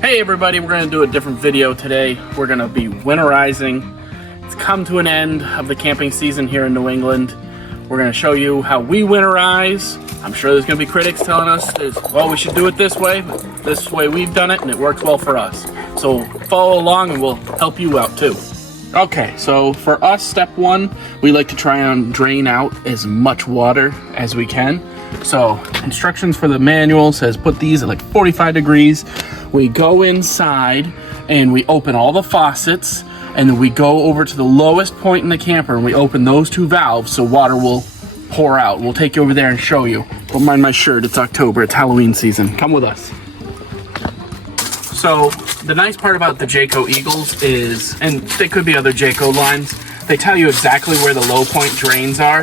Hey everybody, we're going to do a different video today. We're going to be winterizing. It's come to an end of the camping season here in New England. We're going to show you how we winterize. I'm sure there's going to be critics telling us, well, we should do it this way, but this way we've done it and it works well for us. So follow along and we'll help you out too. Okay, so for us, step one, we like to try and drain out as much water as we can. So instructions for the manual says put these at like 45 degrees. We go inside and we open all the faucets, and then we go over to the lowest point in the camper and we open those two valves so water will pour out. We'll take you over there and show you. Don't mind my shirt, it's October, it's Halloween season. Come with us. So the nice part about the Jayco Eagles is, and they could be other Jayco lines, they tell you exactly where the low point drains are.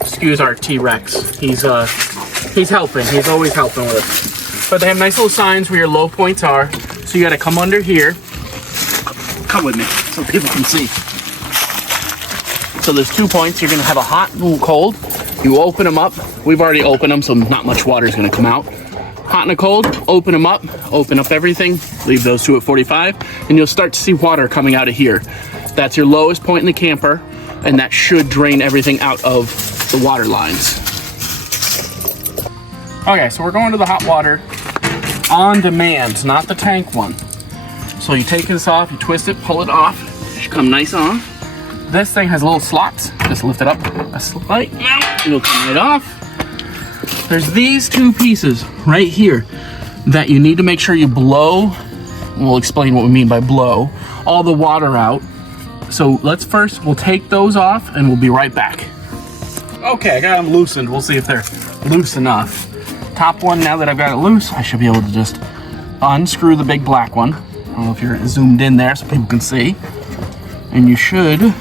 Excuse our T-Rex. He's helping. He's always helping with us. But they have nice little signs where your low points are. So you got to come under here. Come with me so people can see. So there's 2 points. You're going to have a hot and cold. You open them up. We've already opened them, so not much water is going to come out. Hot and a cold, open them up, open up everything, leave those two at 45, and you'll start to see water coming out of here. That's your lowest point in the camper, and that should drain everything out of the water lines. Okay, so we're going to the hot water on demand, not the tank one. So you take this off, you twist it, pull it off, it should come nice off. This thing has little slots, just lift it up a slight amount, it'll come right off. There's these two pieces right here that you need to make sure you blow. We'll explain what we mean by blow all the water out. So we'll take those off and we'll be right back. Okay, I got them loosened. We'll see if they're loose enough. Top one, now that I've got it loose, I should be able to just unscrew the big black one. I don't know if you're zoomed in there so people can see. And you should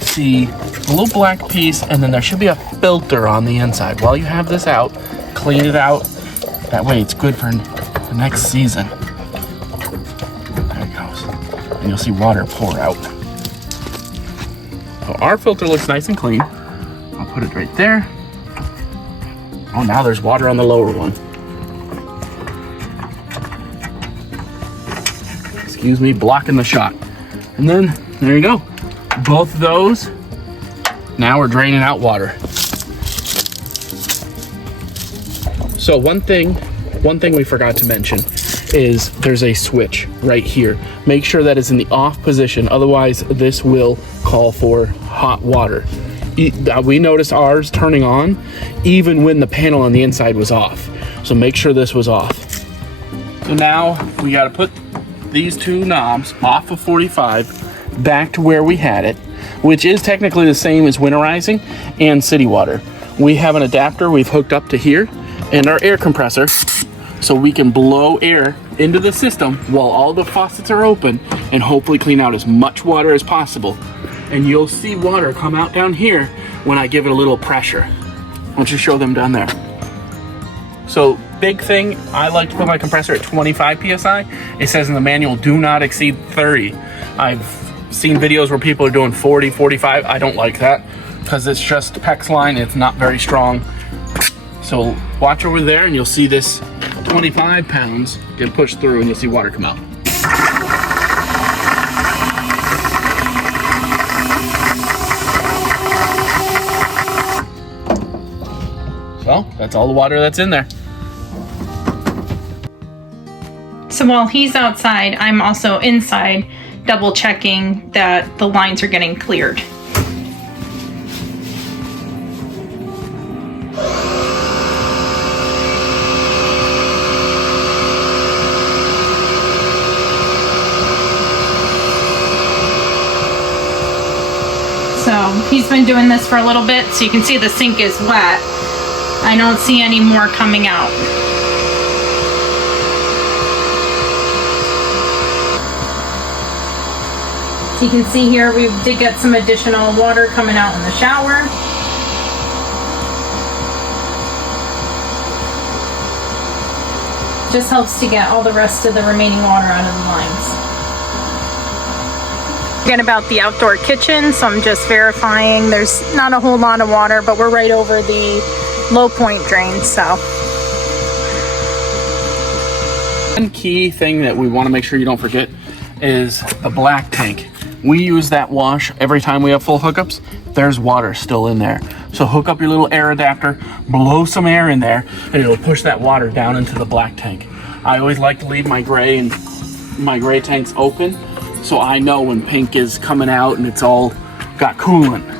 see a little black piece, and then there should be a filter on the inside. While you have this out, clean it out. That way it's good for the next season. There it goes. And you'll see water pour out. So our filter looks nice and clean. I'll put it right there. Oh, now there's water on the lower one. Excuse me, blocking the shot. And then, there you go. Both of those, now we're draining out water. So one thing we forgot to mention is there's a switch right here. Make sure that is in the off position, otherwise this will call for hot water. We noticed ours turning on even when the panel on the inside was off. So make sure this was off. So now we got to put these two knobs off of 45 back to where we had it, which is technically the same as winterizing and city water. We have an adapter we've hooked up to here and our air compressor so we can blow air into the system while all the faucets are open and hopefully clean out as much water as possible. And you'll see water come out down here when I give it a little pressure. Why don't you show them down there? So big thing, I like to put my compressor at 25 PSI. It says in the manual, do not exceed 30. I've seen videos where people are doing 40, 45. I don't like that because it's just PEX line. It's not very strong. So watch over there and you'll see this 25 pounds get pushed through and you'll see water come out. So that's all the water that's in there. So while he's outside, I'm also inside double checking that the lines are getting cleared. So he's been doing this for a little bit, so you can see the sink is wet. I don't see any more coming out. So you can see here we did get some additional water coming out in the shower. Just helps to get all the rest of the remaining water out of the lines. Again, about the outdoor kitchen, so I'm just verifying there's not a whole lot of water, but we're right over the low point drain, so One key thing that we want to make sure you don't forget is the black tank. We use that wash every time we have full hookups. There's water still in there. So hook up your little air adapter, blow some air in there, and it'll push that water down into the black tank. I always like to leave my gray tanks open so I know when pink is coming out and it's all got coolant.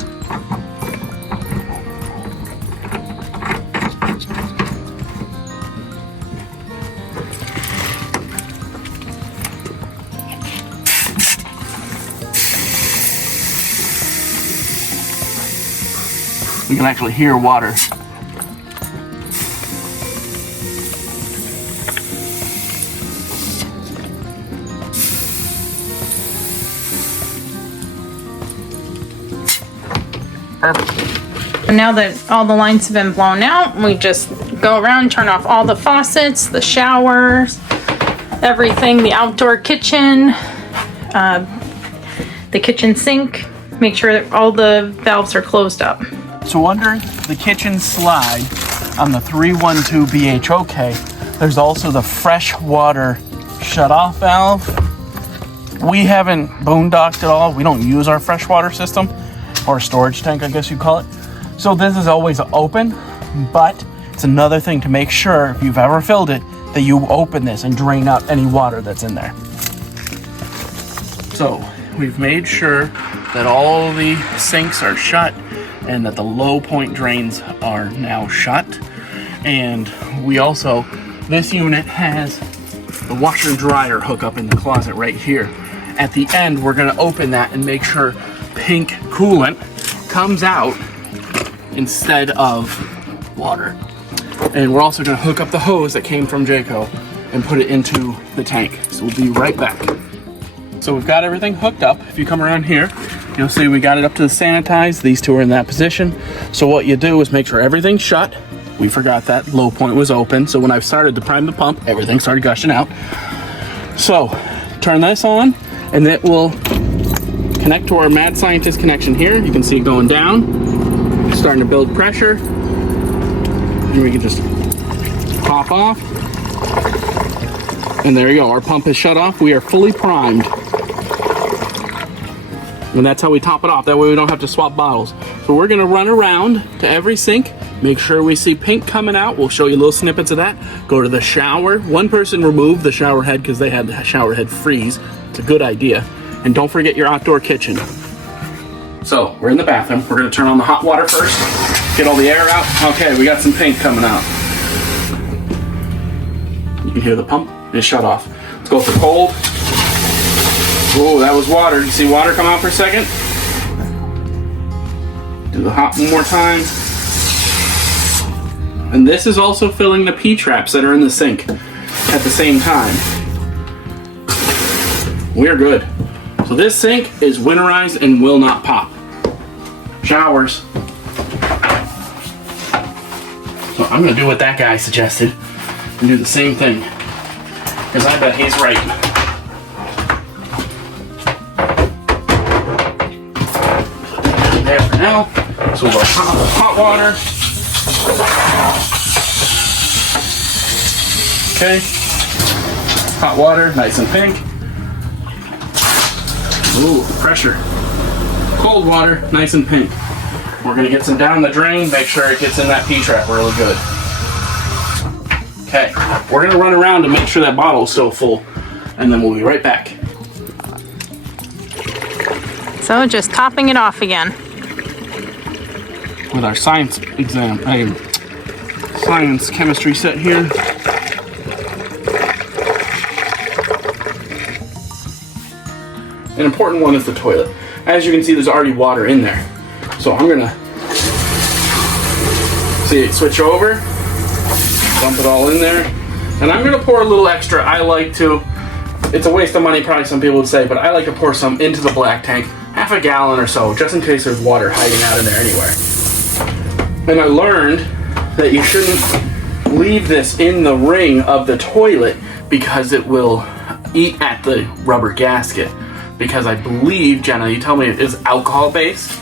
You can actually hear water. Perfect. Now that all the lines have been blown out, we just go around, turn off all the faucets, the showers, everything, the outdoor kitchen, the kitchen sink. Make sure that all the valves are closed up. So under the kitchen slide on the 312 BHOK, there's also the fresh water shut-off valve. We haven't boondocked at all. We don't use our freshwater system, or storage tank, I guess you call it. So this is always open, but it's another thing to make sure if you've ever filled it that you open this and drain out any water that's in there. So we've made sure that all the sinks are shut and that the low point drains are now shut. And we also, this unit has the washer and dryer hookup in the closet right here. At the end, we're gonna open that and make sure pink coolant comes out instead of water. And we're also gonna hook up the hose that came from Jayco and put it into the tank. So we'll be right back. So we've got everything hooked up. If you come around here, you'll see we got it up to the sanitize. These two are in that position. So what you do is make sure everything's shut. We forgot that low point was open. So when I started to prime the pump, everything started gushing out. So turn this on and it will connect to our Mad Scientist connection here. You can see it going down, starting to build pressure. And we can just pop off. And there you go, our pump is shut off. We are fully primed. And that's how we top it off. That way we don't have to swap bottles. So we're gonna run around to every sink, make sure we see pink coming out. We'll show you little snippets of that. Go to the shower. One person removed the shower head because they had the shower head freeze. It's a good idea. And don't forget your outdoor kitchen. So we're in the bathroom. We're gonna turn on the hot water first, get all the air out. Okay, we got some pink coming out. You can hear the pump, it's shut off. Let's go for cold. Oh, that was water. You see water come out for a second? Do the hot one more time. And this is also filling the P-traps that are in the sink at the same time. We're good. So this sink is winterized and will not pop. Showers. So I'm gonna do what that guy suggested and do the same thing, because I bet he's right. There for now. So we'll go hot water. Okay. Hot water, nice and pink. Ooh, pressure. Cold water, nice and pink. We're gonna get some down the drain, make sure it gets in that P-trap really good. Okay, we're gonna run around to make sure that bottle's still full, and then we'll be right back. So just topping it off again. With our science exam, science chemistry set here. An important one is the toilet. As you can see, there's already water in there. So I'm gonna switch over, dump it all in there, and I'm gonna pour a little extra. I like to, it's a waste of money probably some people would say, but I like to pour some into the black tank, half a gallon or so, just in case there's water hiding out in there anywhere. And I learned that you shouldn't leave this in the ring of the toilet because it will eat at the rubber gasket. Because I believe, Jenna, you tell me it is alcohol based?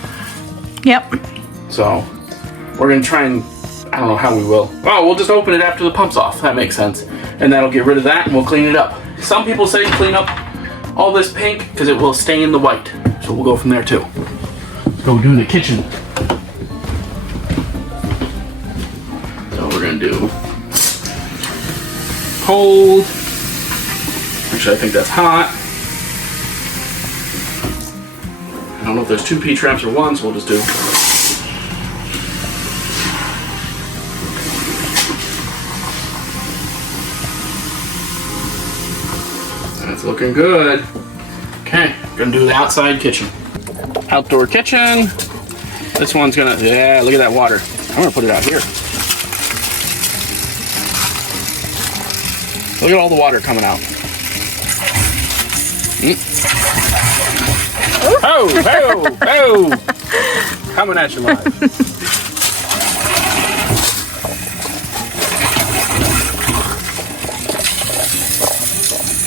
Yep. So we're gonna try and I don't know how we will. Oh, we'll just open it after the pump's off. That makes sense. And that'll get rid of that and we'll clean it up. Some people say clean up all this pink because it will stain the white. So we'll go from there too. Go do the kitchen. So we're gonna do cold. Actually, I think that's hot. I don't know if there's 2 P-traps or one, so we'll just do. That's looking good. Okay, gonna do the outside kitchen. Outdoor kitchen. This one's gonna, yeah, look at that water. I'm gonna put it out here. Look at all the water coming out. Oh, oh, oh! Coming at you live.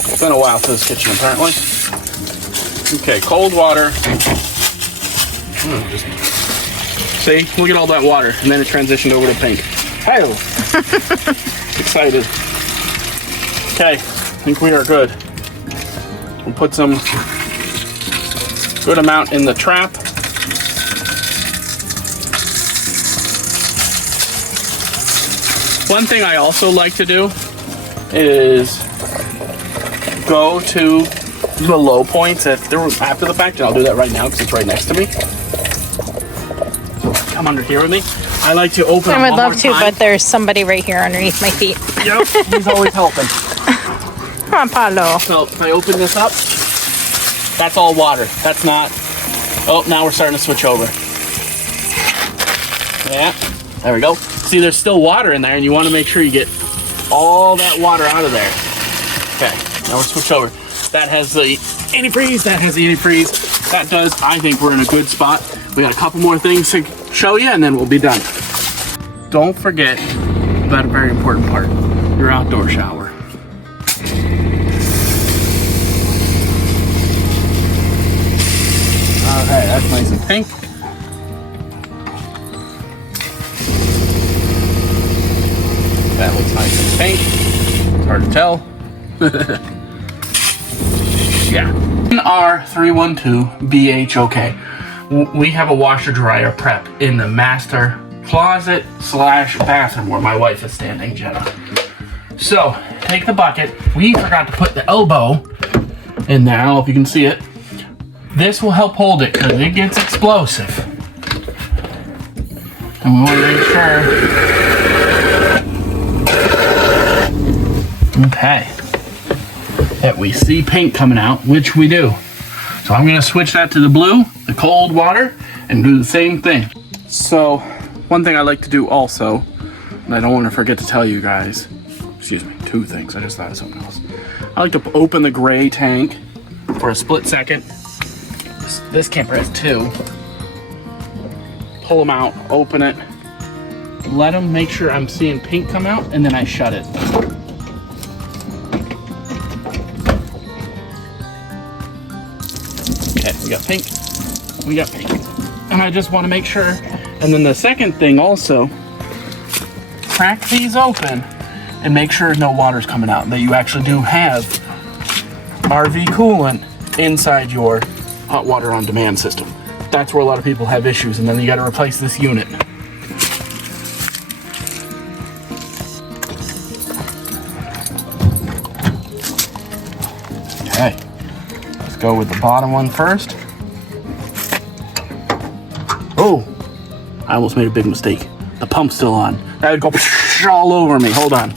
It's been a while for this kitchen, apparently. Okay, cold water. See, look at all that water, and then it transitioned over to pink. Hey! Excited. Okay, I think we are good. We'll put some good amount in the trap. One thing I also like to do is go to the low points after the fact, and I'll do that right now because it's right next to me. Come under here with me. I like to open. I would love to, but there's somebody right here underneath my feet. Yep, he's always helping. Come on, Paulo. So if I open this up, that's all water. That's not. Oh, now we're starting to switch over. Yeah, there we go. See, there's still water in there, and you want to make sure you get all that water out of there. Okay, now we'll switch over. That has the antifreeze. That has the antifreeze. That does. I think we're in a good spot. We got a couple more things to show you, and then we'll be done. Don't forget about a very important part: your outdoor shower. Okay, that's nice and pink. That looks nice and pink. It's hard to tell. Yeah. R312BHOK. We have a washer dryer prep in the master closet / bathroom where my wife is standing, Jenna. So, take the bucket. We forgot to put the elbow in there. I don't know if you can see it. This will help hold it because it gets explosive. And we want to make sure. Okay. That we see pink coming out, which we do. So I'm going to switch that to the blue, the cold water, and do the same thing. So, one thing I like to do also, and I don't want to forget to tell you guys, excuse me, 2 things. I just thought of something else. I like to open the gray tank for a split second. This camper has 2. Pull them out, open it, let them make sure I'm seeing pink come out, and then I shut it. Okay, we got pink. We got pink. And I just want to make sure. And then the second thing also, crack these open and make sure no water's coming out, that you actually do have RV coolant inside your hot water on demand system. That's where a lot of people have issues, and then you got to replace this unit. Okay, let's go with the bottom one first. Oh, I almost made a big mistake. The pump's still on. That would go all over me. Hold on.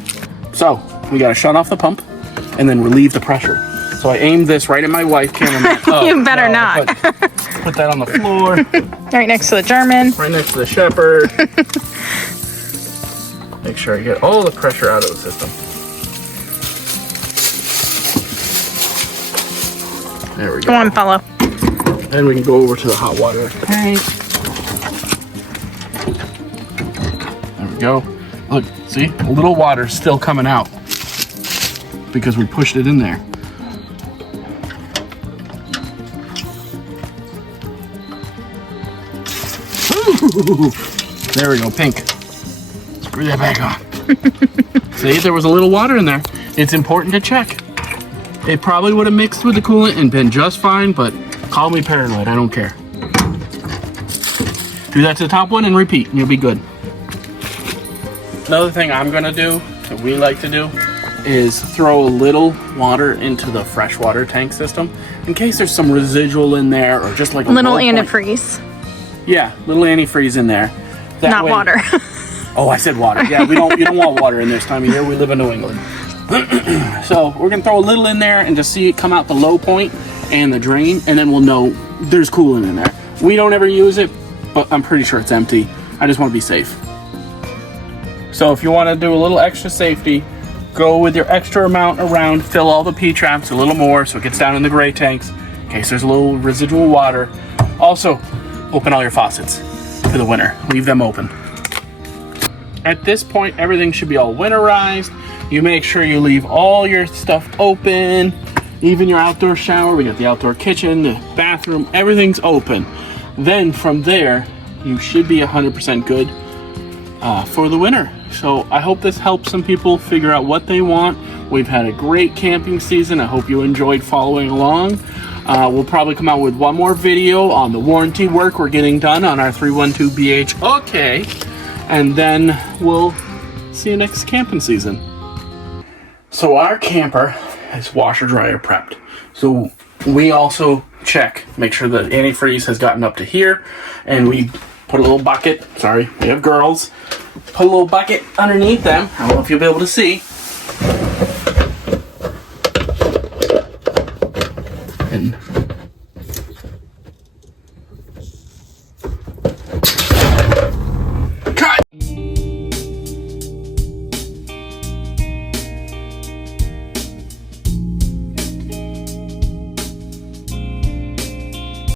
So we got to shut off the pump and then relieve the pressure. So I aimed this right at my wife, cameraman. Oh, you better not. Put that on the floor. Right next to the German. Right next to the Shepherd. Make sure I get all the pressure out of the system. There we go. Go on, fellow. Then we can go over to the hot water tank. There we go. Look, see? A little water's still coming out because we pushed it in there. There we go, pink. Screw that back on. See, there was a little water in there. It's important to check. It probably would have mixed with the coolant and been just fine, but call me paranoid, I don't care. Do that to the top one and repeat, and you'll be good. Another thing I'm gonna do, that we like to do, is throw a little water into the freshwater tank system in case there's some residual in there or just like a little antifreeze. Yeah, little antifreeze in there. Not water. Oh, I said water. Yeah, you don't want water in this time of year. We live in New England. So we're gonna throw a little in there and just see it come out the low point and the drain, and then we'll know there's coolant in there. We don't ever use it, but I'm pretty sure it's empty. I just want to be safe. So if you want to do a little extra safety, go with your extra amount around, fill all the P-traps a little more so it gets down in the gray tanks in case there's a little residual water. Also, open all your faucets for the winter. Leave them open. At this point, everything should be all winterized. You make sure you leave all your stuff open, even your outdoor shower. We got the outdoor kitchen, the bathroom, everything's open. Then from there, you should be 100% good for the winter. So I hope this helps some people figure out what they want. We've had a great camping season. I hope you enjoyed following along. We'll probably come out with one more video on the warranty work we're getting done on our 312BH. Okay. And then we'll see you next camping season. So our camper is washer dryer prepped. So we also check, make sure the antifreeze has gotten up to here, and we put a little bucket, sorry, we have girls, put a little bucket underneath them, I don't know if you'll be able to see,